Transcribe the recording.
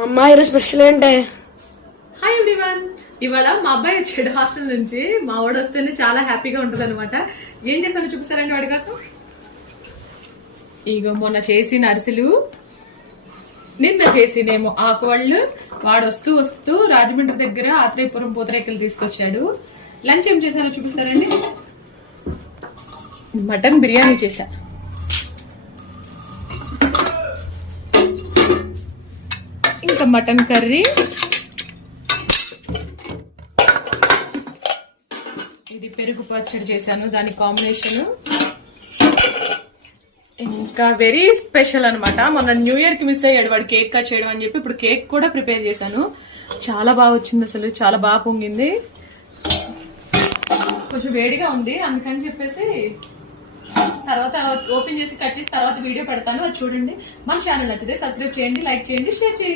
అమ్మా ఈరోజు స్పెషల్ ఏంటి? హాయ్ ఎవ్రీవన్, ఇవాళ మా అబ్బాయి వచ్చాడు హాస్టల్ నుంచి. మా వాడు వస్తేనే చాలా హ్యాపీగా ఉంటది అనమాట. ఏం చేశాను చూపిస్తారండి వాడి కోసం. ఇగో మొన్న చేసిన అరిసెలు, నిన్న చేసినేమో ఆకువాళ్ళు. వాడు వస్తూ వస్తూ రాజమండ్రి దగ్గర ఆత్రేయపురం పూతరేకలు తీసుకొచ్చాడు. లంచ్ ఏం చేశానో చూపిస్తారండి. మటన్ బిర్యానీ చేశా, ఇంకా మటన్ కర్రీ, ఇది పెరుగు పచ్చడి చేశాను, దాని కాంబినేషన్. ఇంకా వెరీ స్పెషల్ అనమాట, మొన్న న్యూ ఇయర్ కి మిస్ అయ్యాడు వాడు కేక్ కట్ చేయడం అని చెప్పి ఇప్పుడు కేక్ కూడా ప్రిపేర్ చేశాను. చాలా బాగా వచ్చింది, అసలు చాలా బాగా పొంగింది. కొంచెం వేడిగా ఉంది అందుకని చెప్పేసి తర్వాత ఓపెన్ చేసి కట్ చేసి తర్వాత వీడియో పెడతాను, అది చూడండి. మన ఛానల్ నచ్చితే సబ్స్క్రైబ్ చేయండి, లైక్ చేయండి, షేర్ చేయండి.